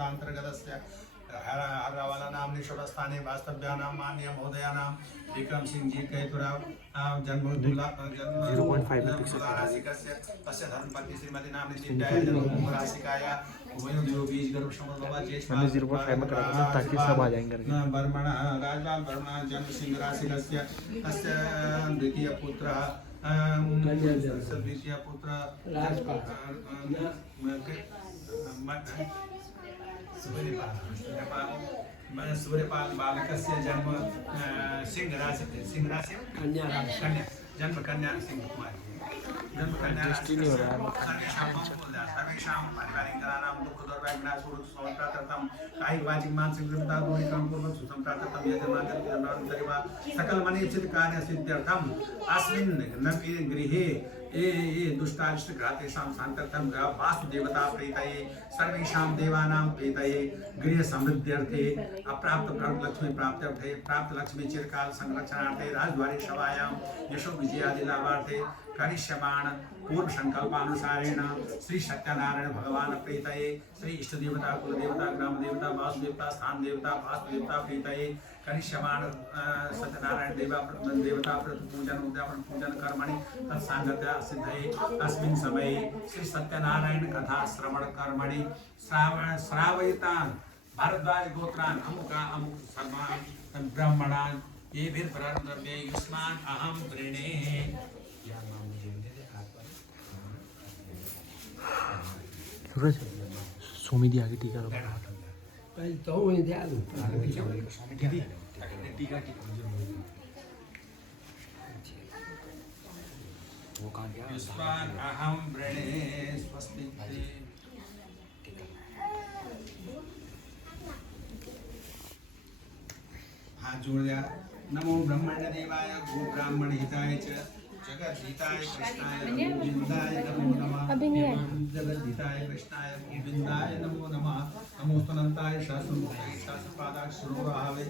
मंडलांतर्गतस्य हरवाला नाम निषोधस्थाने वास्तव्यानां मान्य महोदयानां विक्रम सिंह जी कैतुराव जन्म राशिकस्य तस्य धर्मपत्नी श्रीमती नाम नित्याय जन्म राशिकाया उभयोर्यो बीज गर्भ समभव ज्येष्ठ 0.5 में करा था ताकि सब आ जाएंगे ब्रह्मण राजपाल ब्रह्मण जन्म सिंह राशिकस्य तस्य द्वितीय पुत्र सूर्यपाल बालकस्य जन्म सिंह राशि कन्या जन्म कन्या सिंह कुमारी जन्म कन्या सर्वेषां पारिवारिकजनानां दुःखदुर्भैर्विनाशोत्सवं कायिक वाचिक मानसिक दुर्बलता दूरीकरण पूर्वक सुसंप्राप्तम यजमानवा सकल मनीचित कार्य सिद्ध्यर्थम अस्मिन् नवी गृहे ये दुष्टारिष्ट घातेषां शान्त्यर्थं वास्तुदेवता प्रीतये सर्वेषां देवानां प्रीतये गृह समृद्ध्यर्थे अप्राप्त लक्ष्मी प्राप्त्यर्थे प्राप्त लक्ष्मी चिरकाल संरक्षणार्थे राजद्वारे सभायां यशो विजयादि लाभार्थे करिष्यमाण पूर्व संकल्पानुसारेण श्री सत्यनारायण भगवान प्रीतये श्री इष्ट देवता कुल देवता ग्राम देवता वासु देवता स्थान देवता वास्तु देवता प्रीतये करिष्यमाण सत्यनारायण देवता पूजन उद्यापन पूजन कर्मणि तत्सांगत्या सिद्धये अस्मिन् समये श्री सत्यनारायण कथा श्रवण कर्मणि श्रावयितान् भारद्वाज गोत्रान् अमुक सर्वान् ब्राह्मणान् येभिर्ब्रह्मण्ये युष्मान् अहं वृणे सूरज सोमी दी आगे टीका लगा पहले तो वहीं ध्यान वो कहाँ गया युष्मान् अहं वृणे स्वस्ति हाथ जोड़ दिया नमो ब्रह्मण्य देवाय गो ब्राह्मण हिताय च जगद्धिताय कृष्णाय गोविंदाय नमो नमः जगद्धिताय कृष्णाय गोविंदाय नमो नमः नमोस्तनंताय शास्त्रमुखाय शास्त्रपादाय सुरोभावे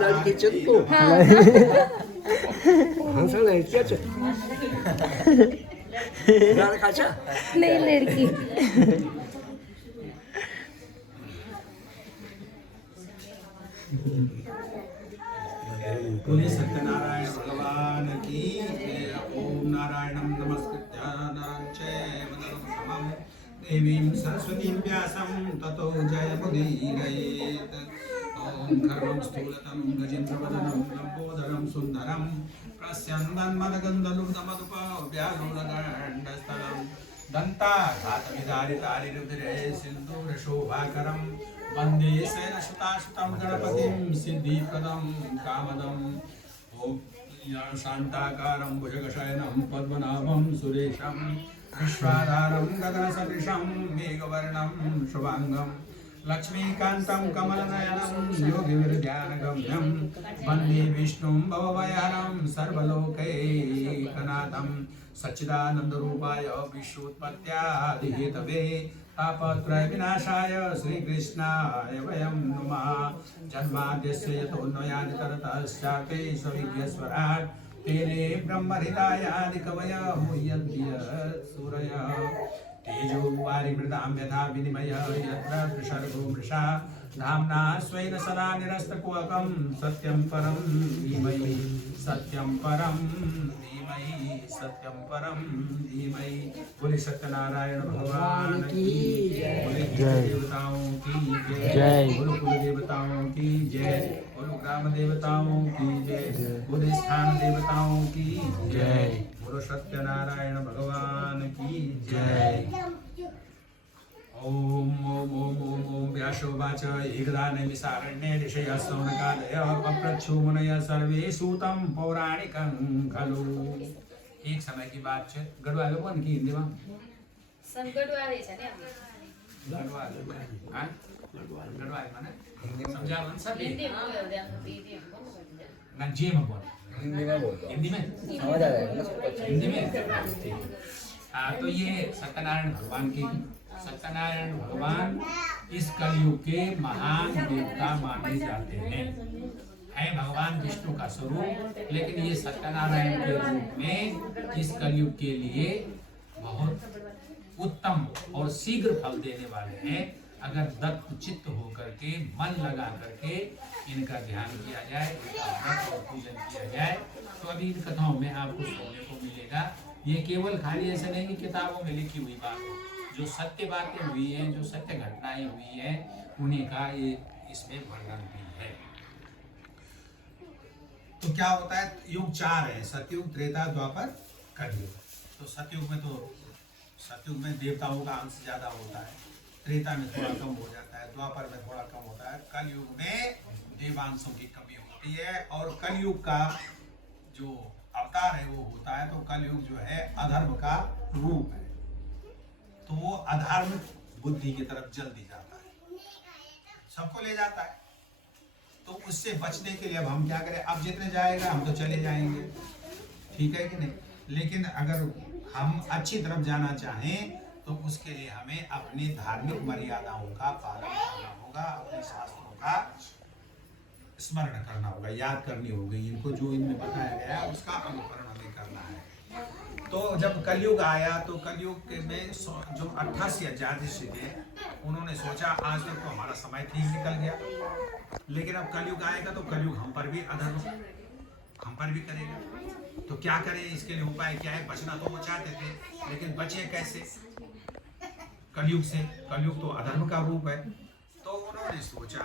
लड़की चुप्पू हंसा लड़की चुप लड़का नहीं लड़की बोले सत्यनारायण भगवान की ओम नारायणं नमस्कृत्य नरं चैव नरोत्तमं देवीं सरस्वतीं व्यासं ततो जयमुदीरयेत् ओम खर्वं स्थूलतमं गजेन्द्रवदनं लम्बोदरं सुन्दरं प्रस्यन्दन्मदगन्धलुब्धमधुपव्यालोलदण्डस्थलं दन्ताघातविदारितारिरुधिरे सिन्दूरशोभाकरं वन्दे शैलसुताशुतं गणपतिं सिद्धिप्रदं कामदम् ॐ शान्ताकारं भुजगशयनं पद्मनाभं सुरेशं विश्वाधारं गगनसदृशं मेघवर्णं शुभाङ्गं लक्ष्मीकान्तं कमलनयनं योगिविरध्यानगम्यं वन्दे विष्णुं भवभयहरं सर्वलोकैकनाथं सच्चिदानन्दरूपाय विश्वोत्पत्त्यादिहेतवे तापत्रय विनाशाय श्रीकृष्णाय वयं नमः जन्माद्यस्य यतोऽन्वयादितरतश्चार्थे स्वविज्ञस्वराट् तेने ब्रह्महृदायादि कवयः मुह्यन्ति सूरयः तेजो वारिमृतां यथा विनिमयः यत्र त्रिसर्गो मृषा धाम्ना स्वेन सदा निरस्तकुहकं सत्यं परं धीमहि सत्यं परं धीमहि सत्यं परं धीमहि बोले सत्यनारायण भगवान की बोले देवताओं की जय बोलो कुल देवताओं की जय बोलो ग्राम देवताओं की जय बोले स्थान देवताओं की जय बोलो सत्यनारायण भगवान की जय ओम ओम ओम ओम ओम व्यासोवाच एकदाने विसारण्ये ऋषयः सौनकादयः पप्रच्छु मुनयः सर्वे सूतं पौराणिकं खलु। एक समय की बात है गढ़वाल कौन की हिंदी में सब गढ़वाल છે ને गढ़वाल हां गढ़वाल माने हिंदी समझावन सब हिंदी में बोल दे हम हिंदी में ना जी में बोल हिंदी में बोल हिंदी में समझ आ जाएगा ना सबको हिंदी में तो ये सत्यनारायण भगवान की सत्यनारायण भगवान इस कलयुग के महान देवता माने जाते हैं है भगवान विष्णु का स्वरूप लेकिन ये सत्यनारायण के रूप में इस कलयुग के लिए बहुत उत्तम और शीघ्र फल देने वाले हैं। अगर दत्त चित्त होकर के मन लगा करके इनका ध्यान किया जाए, इनका व्रत और पूजन किया जाए, तो अभी इन कथाओं में आपको सुनने को मिलेगा। ये केवल खाली ऐसे नहीं कि किताबों में लिखी हुई बात है, जो सत्य बातें हुई हैं, जो सत्य घटनाएं हुई हैं, उन्हीं का ये इसमें वर्णन भी है। तो क्या होता है, युग 4 है, सतयुग, त्रेता, द्वापर, कलयुग। तो सतयुग में देवताओं का अंश ज्यादा होता है, त्रेता में थोड़ा कम हो जाता है, द्वापर में थोड़ा कम होता है, कलयुग में देवांशों की कमी होती है। और कलयुग का जो अवतार है वो होता है, तो कलयुग जो है अधर्म का रूप है, तो वो अधार्मिक बुद्धि की तरफ जल्दी जाता है, सबको ले जाता है। तो उससे बचने के लिए अब हम क्या करें, अब जितने जाएगा हम तो चले जाएंगे, ठीक है कि नहीं। लेकिन अगर हम अच्छी तरफ जाना चाहें तो उसके लिए हमें अपनी धार्मिक मर्यादाओं का पालन करना होगा, अपने शास्त्रों का स्मरण करना होगा, याद करनी होगी इनको, जो इनमें बताया गया है उसका अनुकरण हमें करना है। तो जब कलयुग आया तो कलयुग में जो 88 हजार ऋषि थे, उन्होंने सोचा आज तक तो हमारा समय ठीक निकल गया, लेकिन अब कलयुग आएगा तो कलयुग हम पर भी अधर्म हम पर भी करेगा, तो क्या करें, इसके लिए उपाय क्या है। बचना तो वो चाहते थे, लेकिन बचे कैसे कलयुग से, कलयुग तो अधर्म का रूप है। तो उन्होंने सोचा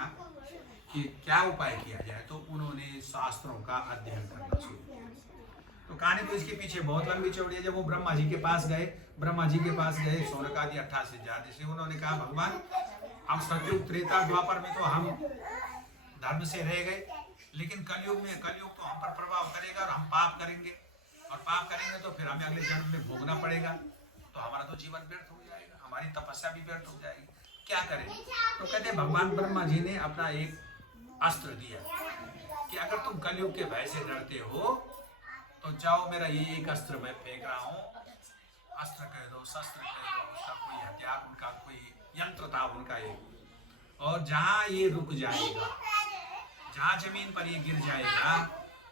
कि क्या उपाय किया जाए, तो उन्होंने शास्त्रों का अध्ययन करना शुरू किया। तो कहानी तो इसके पीछे बहुत लंबी चौड़ी है। जब वो ब्रह्मा जी के पास गए, शौनक आदि 88 हजार ऋषि, उन्होंने कहा भगवान हम सतयुग, त्रेता, द्वापर में तो हम धर्म से रह गए, लेकिन कलयुग तो हम पर प्रभाव करेगा और हम पाप करेंगे, और पाप करेंगे तो फिर हमें अगले जन्म में भोगना पड़ेगा, तो हमारा तो जीवन व्यर्थ हो जाएगा, हमारी तपस्या भी व्यर्थ हो जाएगी, क्या करें। तो कहते भगवान ब्रह्मा जी ने अपना एक अस्त्र दिया कि अगर तुम कलयुग के भय से डरते हो तो जाओ, मेरा ये एक अस्त्र मैं फेंक रहा हूँ, अस्त्र कह दो, शस्त्र कह दो, उसका कोई हथियार, उनका कोई यंत्र था उनका एक, और जहाँ ये रुक जाएगा, जहाँ जमीन पर ये गिर जाएगा,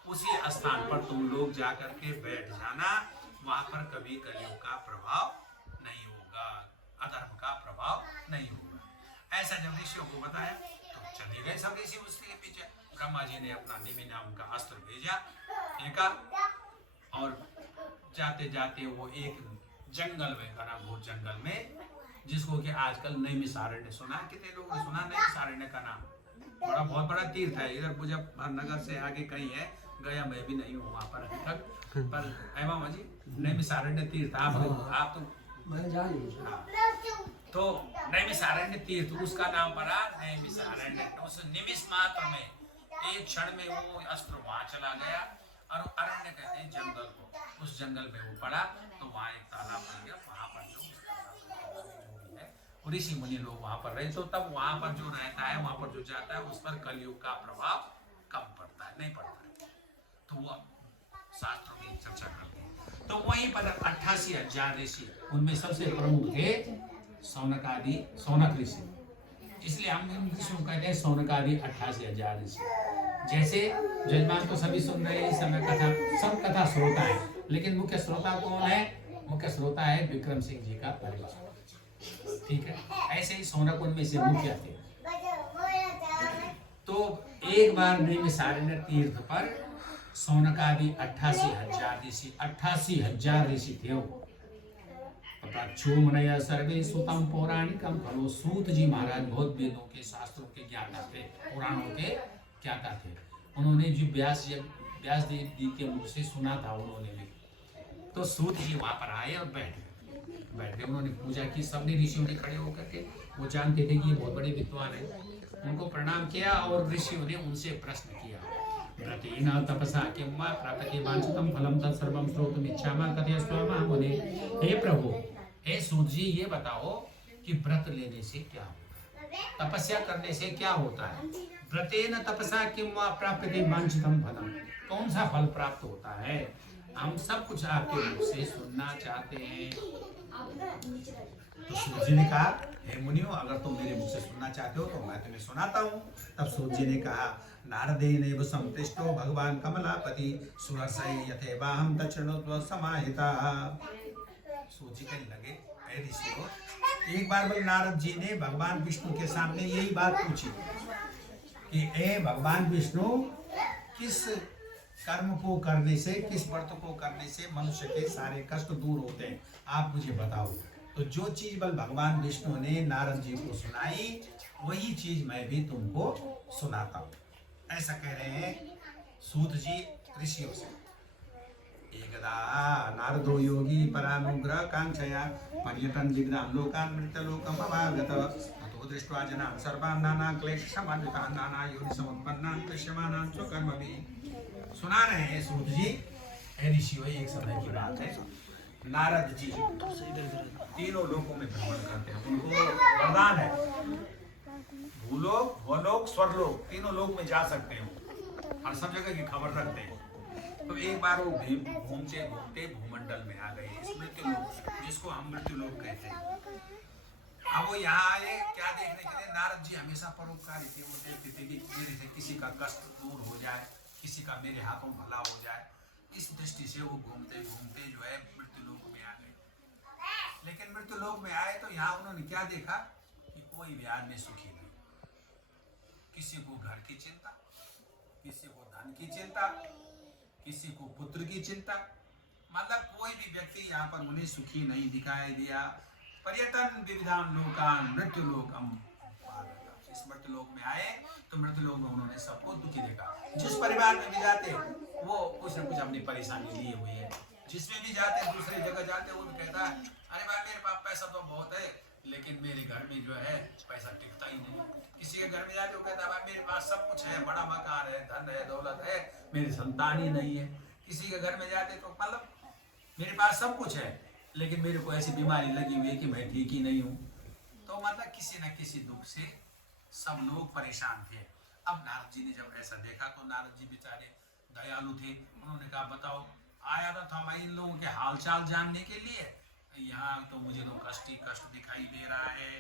उसी स्थान पर तुम लोग जा करके बैठ जाना, वहां पर कभी कलयुग का प्रभाव नहीं होगा, अधर्म का प्रभाव नहीं होगा। ऐसा जब ऋषियों को बताया तो चले गए सब ऋषि उसके पीछे। ब्रह्मा जी ने अपना निमि नाम का अस्त्र भेजा, फेंका, और जाते जाते वो एक जंगल में, घना-घोर जंगल में, जिसको कि आजकल नैमिषारण्य सुना, कितने लोगों ने सुना नैमिषारण्य का नाम, बहुत बड़ा तीर्थ है, इधर मुजफ्फरनगर से आगे कहीं है, गया मैं भी नहीं हूँ वहाँ पर अभी तक, पर मामा जी नैमिषारण्य तीर्थ आप तो मैं जा रही हूँ। तो नैमिषारण्य तीर्थ उसका नाम पड़ा नैमिषारण्य। उस निमिष मात्र में, एक क्षण में वो अस्त्र वहां चला गया, और अरण्य कहते हैं जंगल को, उस जंगल में वो पड़ा, तो वहाँ एक तालाब बन गया, वहां पर जो है ऋषि मुनि लोग वहां पर रहे, तो तब वहां पर जो रहता है, वहां पर जो जाता है, उस पर कलयुग का प्रभाव कम पड़ता है, नहीं पड़ता है, तो वो शास्त्रों की चर्चा करते हैं। तो वहीं पर 88 हजार ऋषि, उनमें सबसे प्रमुख थे शौनक ऋषि, इसलिए हम इन ऋषियों को कहते हैं शौनक आदि 88 हजार ऋषि। जैसे जजमान तो सभी सुन रहे हैं इस समय कथा, सब कथा श्रोता है, लेकिन मुख्य श्रोता कौन है, मुख्य श्रोता है विक्रम सिंह जी का परिवार, ठीक है। ऐसे ही शौनक उनमें से मुख्य थे। तो एक बार नैमिषारण्य तीर्थ पर शौनक आदि 88 हजार ऋषि थे। मुनय सर्वे सुतम पौराणिकम फलो, सूत जी महाराज बहुत वेदों के, शास्त्रों के ज्ञाता थे, पुराणों के ज्ञाता थे। उन्होंने जो व्यास देव जी के मुख से सुना था उन्होंने भी, तो सूत जी वहां पर आए और बैठ गए, उन्होंने पूजा की, सबने ऋषियों ने खड़े होकर के, वो जानते थे कि ये बहुत बड़े विद्वान है, उनको प्रणाम किया, और ऋषियों ने उनसे प्रश्न किया, व्रतेन तपसा किं वा प्राप्यते वांछितं फलं तत्सर्वं श्रोतुम् इच्छामः कथयस्व मुने। हे प्रभु, हे सूत जी, ये बताओ कि व्रत लेने से क्या होता है, तपस्या करने से क्या होता है। व्रतेन तपसा किं वा प्राप्यते वांछितं फलं, कौन सा फल प्राप्त होता है, हम सब कुछ आपके मुख से सुनना चाहते हैं। तो सूत जी ने कहा, हे मुनियों, अगर तुम मेरे मुख से सुनना चाहते हो तो मैं तुम्हें सुनाता हूँ। तब सूत जी ने कहा, नारदेनैव संपृष्टो भगवान कमलापति सुरसै यथेवाहं तच्छृणुत्व समाहिता। सूत जी कहने लगे, हे ऋषियों, एक बार बोले नारद जी ने भगवान विष्णु के सामने यही बात पूछी कि हे भगवान विष्णु, किस कर्म को करने से, किस व्रत को करने से मनुष्य के सारे कष्ट दूर होते हैं, आप मुझे बताओ। तो जो चीज बल भगवान विष्णु ने नारद जी को सुनाई, वही चीज मैं भी तुमको सुनाता हूँ। ऐसा कह रहे हैं सूत जी ऋषियों से। एकदा नारदो योगी परानुग्रह कांक्षया पर्यटन जिग्राम लोकान मृत्यलोकम अभागत ततो दृष्ट्वा जनान् सर्वान् नाना क्लेश समन्वितान् नाना योनि समुत्पन्नान् क्लेशमानान् स्वकर्मभिः। सुना रहे हैं सूत जी, हे ऋषियों, एक समय की बात है, नारद जी तीनों लोकों में भ्रमण करते हैं। उनको वरदान है, भूलोक, वलोक, स्वर्लोक, तीनों लोक में जा सकते हैं और सब जगह की खबर रखते हैं। तो एक बार वो घूमते घूमते भूमंडल में आ गए, इस मृत्युलोक, जिसको हम मृत्युलोक कहते हैं। अब वो यहाँ आए क्या देखने के लिए? नारद जी हमेशा परोपकारी थे, वो देखते थे कि मेरे से किसी का कष्ट दूर हो जाए, किसी का मेरे हाथों भला हो जाए। इस दृष्टि से वो घूमते घूमते जो है मृत्युलोक में आ गए। लेकिन मृत्युलोक में आए तो यहाँ उन्होंने क्या देखा कि कोई भी आदमी सुखी नहीं, किसी को घर की चिंता, किसी को धन की चिंता, किसी को पुत्र की चिंता, मतलब कोई भी व्यक्ति यहाँ पर उन्हें सुखी नहीं दिखाई दिया। पर्यटन विविधान लोकान मृत्युलोक इस मृत्युलोक में आए तो मृत्युलोक में उन्होंने सबको दुखी देखा। जिस परिवार में भी जाते वो कुछ न कुछ अपनी परेशानी लिए हुई है, जिसमें भी जाते दूसरी जगह जाते वो भी कहता है अरे भाई मेरे पास पैसा तो बहुत है लेकिन मेरे घर में जो है पैसा टिकता ही नहीं। किसी के घर में जाते वो कहता है भाई मेरे पास सब कुछ है, बड़ा मकान है, धन है, दौलत है, मेरी संतान ही नहीं है। किसी के घर में जाते तो मतलब मेरे पास सब कुछ है लेकिन मेरे को ऐसी बीमारी लगी हुई है कि मैं ठीक ही नहीं हूँ। तो मतलब किसी न किसी दुख से सब लोग परेशान थे। अब नारद जी ने जब ऐसा देखा तो नारद जी बेचारे दयालु थे, उन्होंने कहा बताओ, आया था मैं इन लोगों के हालचाल जानने के लिए, यहाँ तो मुझे तो कष्ट ही कष्ट दिखाई दे रहा है।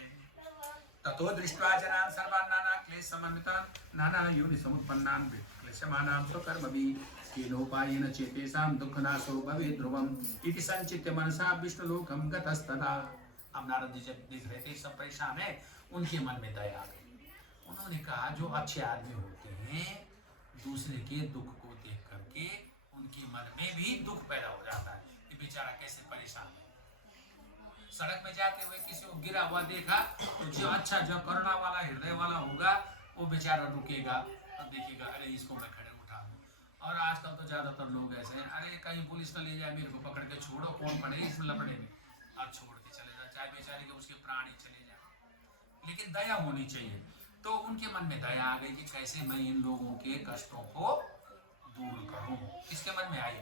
ततो दृष्ट्वा जनान् सर्वान् नाना क्लेश समन्वितान् नाना योनि समुत्पन्नान् क्लेशमानां स्वकर्मभिः केनोपायेन चेतेषां दुःखनाशो भवेत् ध्रुवम् इति संचित्य मनसा विष्णुलोकं गतस्तदा। अब नारद जी जब देख रहे थे सब परेशान है, उनके मन में दया आ गई। उन्होंने कहा जो अच्छे आदमी होते हैं दूसरे के दुख को देख करके उनके मन में भी दुख पैदा हो जाता है कि बेचारा कैसे परेशान है। सड़क में जाते हुए किसी को गिरा हुआ देखा तो जो अच्छा जो करुणा वाला हृदय वाला होगा वो बेचारा रुकेगा और देखेगा अरे इसको मैं खड़े उठा दूं। और आजकल तो ज्यादातर लोग ऐसे हैं, अरे कहीं पुलिस न ले जाए मेरे को पकड़ के छोड़ो, कौन पड़े इस लपड़े में, आप छोड़ के चले जाए, चाहे बेचारे के उसके प्राण ही चले जाए। लेकिन दया होनी चाहिए। तो उनके मन में दया आ गई कि कैसे मैं इन लोगों के कष्टों को दूर करूं। किसके मन में आई?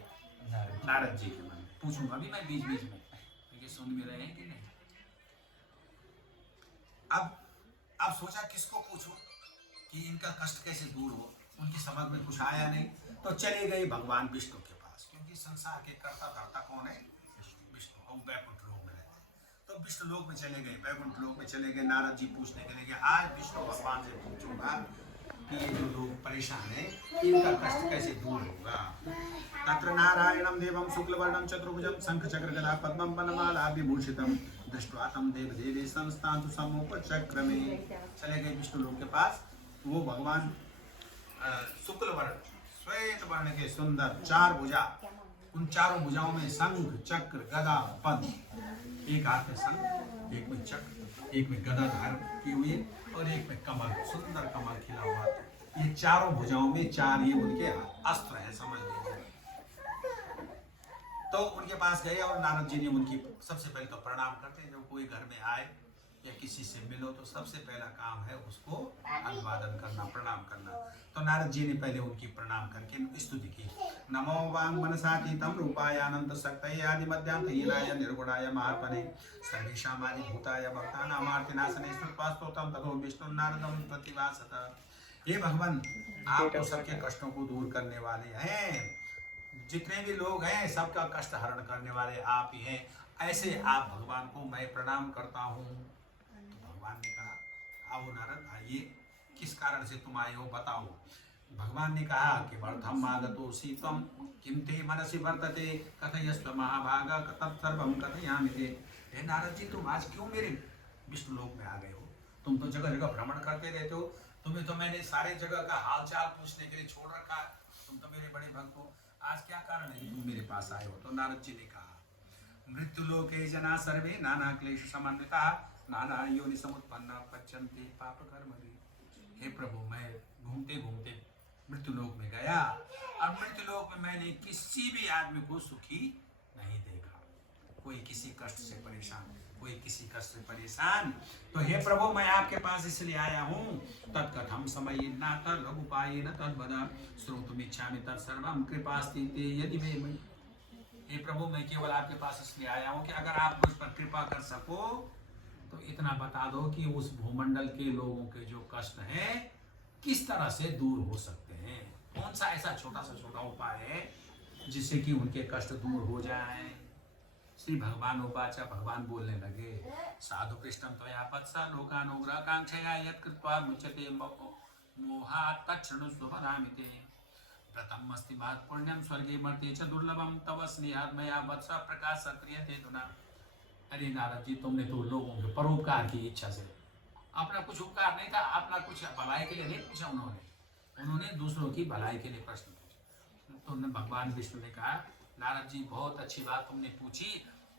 नारद जी के मन में। पूछूंगा अभी मैं बीच बीच में, देखिए सुन भी रहे हैं कि नहीं। अब सोचा किसको पूछूं कि इनका कष्ट कैसे दूर हो। उनकी समझ में कुछ आया नहीं तो चले गए भगवान विष्णु के पास, क्योंकि संसार के कर्ता धर्ता कौन है? विष्णु। और वैकुंठ लोक में रहते हैं तो विष्णु लोक में चले गए, वैकुंठ लोक में चले गए। नारद जी पूछने के लिए आज विष्णु भगवान से पूछूंगा कि ये जो लोग परेशान है इनका कष्ट कैसे दूर होगा। तत्र नारायणं देवं शुक्लवर्णं चतुर्भुजं शंख चक्र गदा पद्मं वनमाला विभूषितं दृष्ट्वा तं देवदेवे संस्थान्तु समुपचक्रमे। चले गए विष्णु लोक के पास। वो भगवान शुक्ल वर्ण श्वेत वर्ण के सुंदर चार भुजा, उन चारों भुजाओं में शंख चक्र गदा पद्म, एक हाथ में शंख, एक में चक्र, एक में गदा धारण की हुई और एक में कमल, सुंदर कमल खिला हुआ। ये चारों भुजाओं में चार ये उनके अस्त्र हैं, समझ लीजिए। तो उनके पास गए और नारद जी ने उनकी सबसे पहले तो प्रणाम करते हैं। जब कोई घर में आए या किसी से मिलो तो सबसे पहला काम है उसको अभिवादन करना, प्रणाम करना। तो नारद जी ने पहले उनकी प्रणाम करके स्तुति की। नमो वांग मनसातीतं रूपाय अनंत शक्तये आदि मध्यांत हीनाय निर्गुणाय महात्मने सर्वेषां आदि भूताय भक्तानां आर्तिनाशने स्तुत्वास्तोत्रं ततो विष्णु नारदं प्रतिवासत। हे भगवान, आप तो सबके कष्टों को दूर करने वाले हैं, जितने भी लोग हैं सबका कष्ट हरण करने वाले आप ही हैं। ऐसे आप भगवान को मैं प्रणाम करता हूँ। तो भगवान ने कहा आओ नारद आइए, किस कारण से तुम आए हो बताओ। भगवान ने कहा कि वर्धम आगतो सीतम किम ते मनसि वर्तते कथयस्व महाभाग तत्सर्वं कथयामि ते। हे नारद जी, तुम आज क्यों मेरे विष्णु लोक में आ गए हो? तुम तो जगह जगह भ्रमण करते रहते हो, तुम्हें तो मैंने सारे जगह का हालचाल पूछने के लिए छोड़ रखा है, तुम तो मेरे बड़े भक्त हो, आज क्या कारण है कि तुम मेरे पास आए हो? तो नारद जी ने कहा, मृत्यु लोके जना सर्वे नाना क्लेश समन्विता नाना योनि समुत्पन्ना पच्यन्ते पाप कर्मणि। हे प्रभु, मैं घूमते घूमते मृत्यु लोक में गया और मृत्यु लोक में मैंने किसी भी आदमी को सुखी नहीं देखा, कोई किसी कष्ट से परेशान, कोई किसी कष्ट से परेशान। तो हे प्रभु, मैं आपके पास इसलिए आया हूँ, तत्कथम समय न तद लघुपाय न तद बद श्रोतुमिच्छामि तत्सर्वं कृपास्ति ते यदि मे। हे प्रभु, मैं केवल आपके पास इसलिए आया हूँ कि अगर आप मुझ पर कृपा कर सको तो इतना बता दो कि उस भूमंडल के लोगों के जो कष्ट हैं किस तरह से दूर हो सकते हैं। कौन सा ऐसा छोटा उपाय है जिससे कि उनके कष्ट दूर हो जाएं। श्री भगवान उवाच, भगवान बोलने लगे, साधु पृष्ठम त्वया पत्सा लोकानुग्रह कांक्षया यत्कृत्वा मुच्यते मोहात् तच्छृणुष्व वदामि ते। व्रतमस्ति महत् पुण्यं स्वर्गे मर्त्ये च दुर्लभं तव स्नेहात् मया वत्स प्रकाशः क्रियते धुना। अरे नारद जी, तुमने तो लोगों के परोपकार की इच्छा से, अपना कुछ उपकार नहीं था, अपना कुछ भलाई के लिए नहीं पूछा उन्होंने दूसरों की भलाई के लिए प्रश्न पूछा। तो भगवान विष्णु ने कहा, नारद जी, बहुत अच्छी बात तुमने पूछी,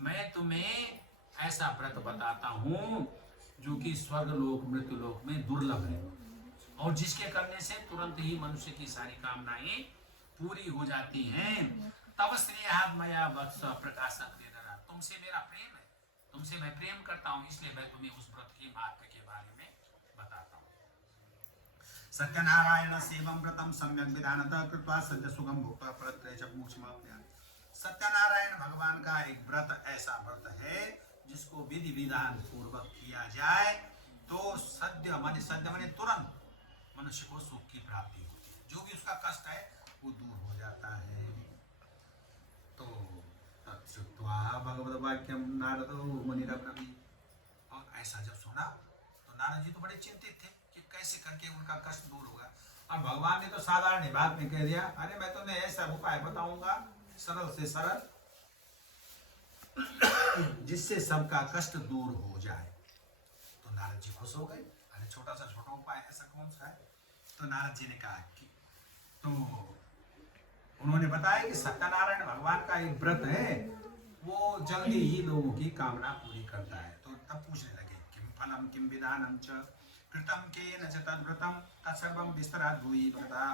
मैं तुम्हें ऐसा व्रत बताता हूँ जो कि स्वर्ग लोक मृत्यु लोक में दुर्लभ है और जिसके करने से तुरंत ही मनुष्य की सारी कामनाएं पूरी हो जाती हैं। तब स्नेहात् मया वत्स प्रकाशः क्रियते। तुमसे मेरा प्रेम है, तुमसे मैं प्रेम करता हूँ, इसलिए मैं तुम्हें उस व्रत के महत्व के बारे में बताता हूँ। सत्यनारायण सेवं व्रतम सम्यक विधानतः कृत्वा सद्य सुखम भोक्त्वा फलत्रयस्य मोक्षमाप्नुयात्। सत्यनारायण भगवान का एक व्रत ऐसा व्रत है जिसको विधि विधान पूर्वक किया जाए तो सद्य माने तुरंत मनुष्य को सुख की प्राप्ति होती है, जो भी उसका कष्ट है वो दूर हो जाता है। तो तत्श्रुत्वा भगवद वाक्यम नारदो मुनिरब्रवीत्। और ऐसा जब सुना तो नारद जी तो बड़े चिंतित थे कि कैसे करके उनका कष्ट दूर होगा। और भगवान ने तो साधारण बात में कह दिया, अरे मैं तुम्हें ऐसा उपाय बताऊंगा सरल से सरल जिससे सबका कष्ट दूर हो जाए। तो नारद जी खुश हो गए, अरे छोटा उपाय ऐसा कौन सा है? तो नारद जी ने कहा कि तो उन्होंने बताया कि सत्यनारायण भगवान का एक व्रत है, वो जल्दी ही लोगों की कामना पूरी करता है। तो तब पूछने लगे, किम फलम किम विधानम च कृतम केन च तद्व्रतम तत्सर्वं विस्तरात् भूयि व्रता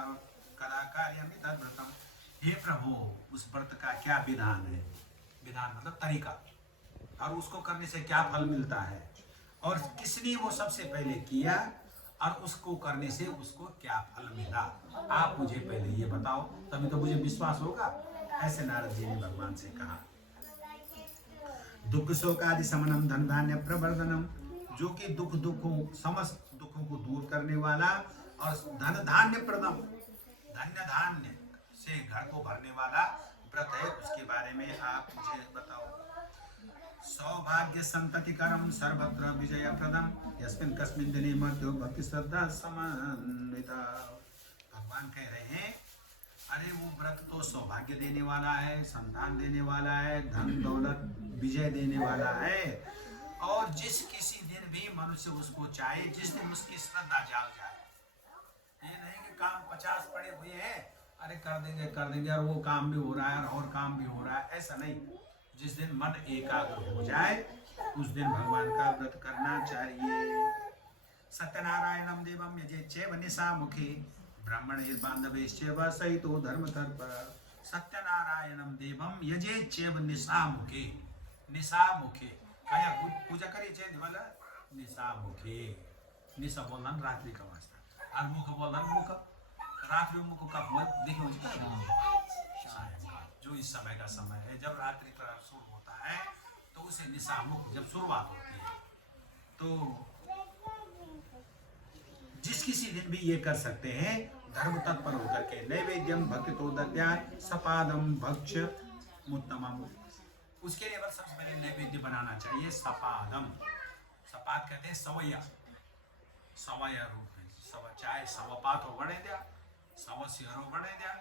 कदा कार्यमि तद्व्रतम। हे प्रभु, उस व्रत का क्या विधान है? विधान मतलब तरीका, और उसको करने से क्या फल मिलता है, और किसने वो सबसे पहले किया और उसको करने से उसको क्या फल मिला, आप मुझे पहले ये बताओ, तभी तो मुझे विश्वास होगा। ऐसे नारद जी ने भगवान से कहा। दुख शोकादि समनम धन धान्य प्रवर्धनम, जो कि दुखों समस्त दुखों को दूर करने वाला और धन धान्य प्रदम, धन्य धान्य से घर को भरने वाला व्रत है, उसके बारे में आप मुझे बताओ। सौभाग्य संतति करम सर्वत्र विजय प्रदम यस्मिन् कस्मिन् दिने मर्त्यो भक्ति श्रद्धा समन्विता। भगवान कह रहे हैं, अरे वो व्रत तो सौभाग्य देने वाला है, संतान देने वाला है, धन दौलत विजय देने वाला है, और जिस किसी दिन भी मनुष्य उसको चाहे, जिस दिन उसकी श्रद्धा जाग जाए। ये नहीं कि काम 50 पड़े हुए हैं, अरे कर देंगे और वो काम भी हो रहा है और काम भी हो रहा है, ऐसा नहीं। जिस दिन मन एकाग्र हो जाए उस दिन भगवान का व्रत करना चाहिए। सत्यनारायणम देवम यजेच्चैव निशामुखे ब्राह्मणैर्बान्धवैश्चैव सहितो धर्मतर्पण। सत्यनारायणम देवम यजेच्चैव निशामुखे, निशामुखे कया पूजा करी छे निमल निशामुखे। निशा बोलन रात्रि का वास्ता और मुख बोलन मुख, रात्रि मुख का मत देखो जो इस समय का समय है, जब रात्रि का शुरू होता है तो उसे निशामुख जब शुरुआत होती है, तो जिस किसी दिन भी ये कर सकते हैं धर्म तत्पर होकर के। नैवेद्यम भक्तितोदध्या सपादम भक्ष्य मुत्तमम, उसके लिए बस सबसे पहले नैवेद्य बनाना चाहिए सपादम। सपाद कहते हैं सवैया, सवैया रूप में चाहे सवपात हो बने दिया, सव सिहरो बने दिया,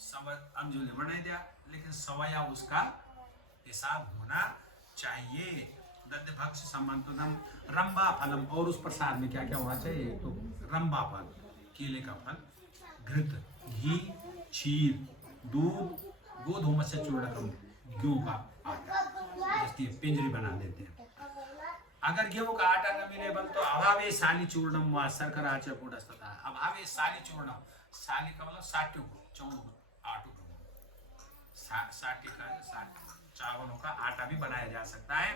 सव अंजुले बने दिया, लेकिन सवैया उसका हिसाब होना चाहिए। दध्यभक्ष समंतनम रंबा फलम, और उस प्रसाद में क्या क्या होना चाहिए? तो रंबा फल, केले का फल, घृत, घी, क्षीर, दूध, गोधूम से चूर्णकम, गेहूं का आटा, जिसकी पिंजरी बना देते हैं। अगर गेहूं का आटा न मिले बल तो अभावे साली चूर्णम व शर्करा च गुड़स्तथा, अभावे साली चूर्णम, साली का मतलब साट्यों को, आटू का चावलों का आटा भी बनाया जा सकता है।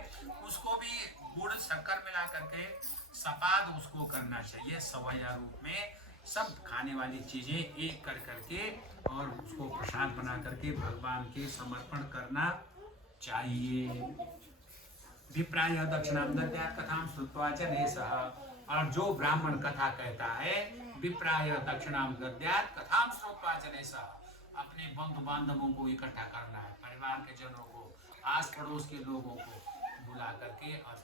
उसको भी गुड़ शक्कर मिला करके सपाद उसको करना चाहिए सवैया रूप में, सब खाने वाली चीजें एक कर करके और उसको प्रसाद बना करके भगवान के समर्पण करना चाहिए। विप्राय दक्षिणाम दद्यात् कथाम श्रुत्वा च नेसः, और जो ब्राह्मण कथा कहता है विप्राय दक्षिणाम दद्यात् कथाम श्रुत्वा च नेसः, अपने बंधु बांधवों को इकट्ठा करना है, परिवार के जनों को, आस पड़ोस के लोगों को बुला करके और